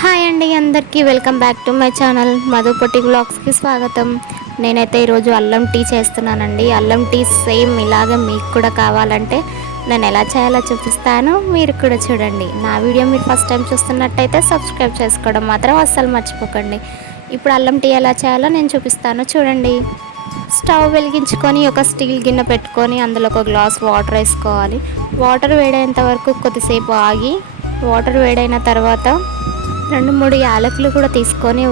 Hi అండి, అందరికీ welcome back to my channel Madhu Potti బ్లాగ్స్కి స్వాగతం. నేనైతే ఈరోజు అల్లం టీ చేస్తున్నానండి. అల్లం టీ సేమ్ ఇలాగే మీకు కూడా కావాలంటే నేను ఎలా చేయాలో చూపిస్తాను, మీరు కూడా చూడండి. నా వీడియో మీరు ఫస్ట్ టైం చూస్తున్నట్టయితే సబ్స్క్రైబ్ చేసుకోవడం మాత్రం అస్సలు మర్చిపోకండి. ఇప్పుడు అల్లం టీ ఎలా చేయాలో నేను చూపిస్తాను, చూడండి. స్టవ్ వెలిగించుకొని ఒక స్టీల్ గిన్నె పెట్టుకొని అందులో ఒక గ్లాస్ వాటర్ వేసుకోవాలి. వాటర్ వేడైనంత వరకు కొద్దిసేపు ఆగి, వాటర్ వేడైన తర్వాత 2-3 యాలకులు కూడా తీసుకొని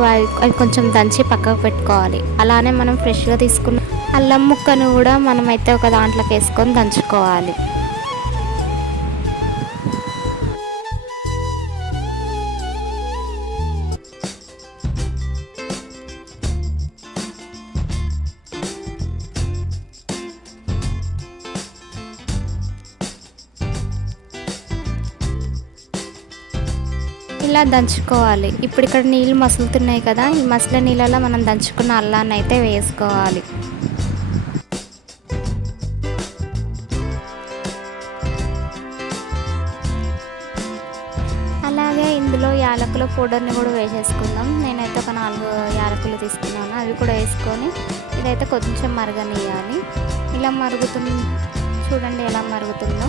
అవి కొంచెం దంచి పక్కకు పెట్టుకోవాలి. అలానే మనం ఫ్రెష్గా తీసుకున్న అల్లం ముక్కను కూడా మనమైతే ఒక దాంట్లోకి వేసుకొని దంచుకోవాలి. ఇలా దంచుకోవాలి. ఇప్పుడు ఇక్కడ నీళ్ళు మసులుతున్నాయి కదా, ఈ మసిలే నీళ్ళలో మనం దంచుకున్న అల్లాన్ని అయితే వేసుకోవాలి. అలాగే ఇందులో యాలకుల పౌడర్ని కూడా వేసేసుకుందాం. నేనైతే ఒక 4 యాలకులు తీసుకున్నాను, అవి కూడా వేసుకొని ఇదైతే కొంచెం మరగనియాలి. ఇలా మరుగుతుంది, చూడండి ఎలా మరుగుతుందో.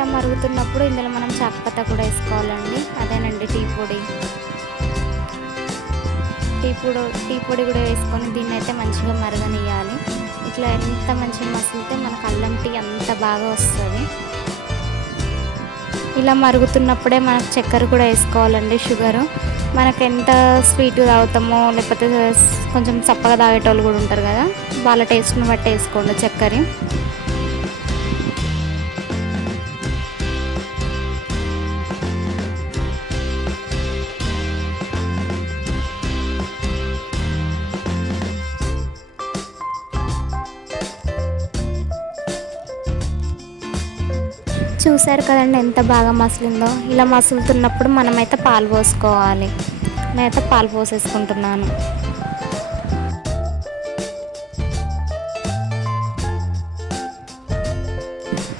ఇలా మరుగుతున్నప్పుడు ఇందులో మనం చాక్పత్తా కూడా వేసుకోవాలండి. అదేనండి టీ పొడి కూడా వేసుకొని దీన్ని అయితే మంచిగా మరగనియాలి. ఇట్లా ఎంత మంచిగా మసిలితే మనకు అల్లం టీ అంత బాగా వస్తుంది. ఇలా మరుగుతున్నప్పుడే మనకు చక్కెర కూడా వేసుకోవాలండి, షుగరు. మనకు ఎంత స్వీట్ తాగుతామో, లేకపోతే కొంచెం చప్పగా తాగేటోళ్ళు కూడా ఉంటారు కదా, వాళ్ళ టేస్ట్ని బట్టి వేసుకోండి చక్కెర. చూసారు కదండి ఎంత బాగా మసిలిందో. ఇలా మసులుతున్నప్పుడు మనమైతే పాలు పోసుకోవాలి. నేనైతే పాలు పోసేసుకుంటున్నాను.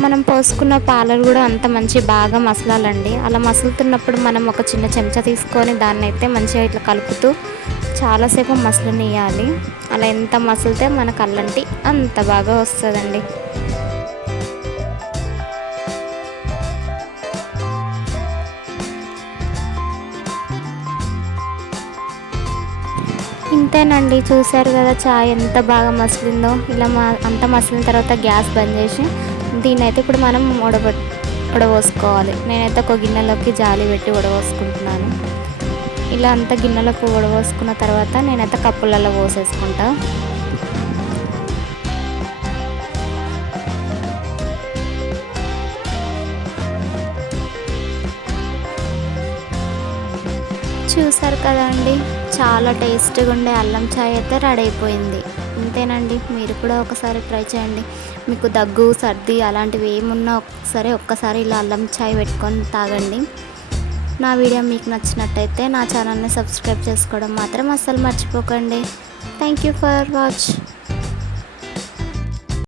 మనం పోసుకున్న పాలు కూడా అంత మంచి బాగా మసలాలండి. అలా మసులుతున్నప్పుడు మనం ఒక చిన్న చెంచా తీసుకొని దాన్ని అయితే మంచిగా ఇట్లా కలుపుతూ చాలాసేపు మసలనియాలి. అలా ఎంత మసిలితే మనకు అల్లం టీ అంత బాగా వస్తుందండి. ఇంతేనండి, చూసారు కదా చాయ్ ఎంత బాగా మసిలిందో. ఇలా అంత మసిలిన తర్వాత గ్యాస్ బంద్ చేసి దీన్ని అయితే ఇప్పుడు మనం వడపోసుకోవాలి. నేనైతే ఒక గిన్నెలోకి జాలి పెట్టి వడపోసుకుంటున్నాను. ఇలా అంత గిన్నెలోకి వడపోసుకున్న తర్వాత నేనైతే కప్పులలో పోసేసుకుంటా. చూసారు కదండి, చాలా టేస్టీగా ఉండే అల్లం చాయ్ అయితే రెడీ అయిపోయింది. అంతేనండి, మీరు కూడా ఒకసారి ట్రై చేయండి. మీకు దగ్గు, సర్ది అలాంటివి ఏమున్నా ఒక్కసారి ఇలా అల్లం చాయ్ పెట్టుకొని తాగండి. నా వీడియో మీకు నచ్చినట్టయితే నా ఛానల్ని సబ్స్క్రైబ్ చేసుకోవడం మాత్రం అస్సలు మర్చిపోకండి. Thank you for watch.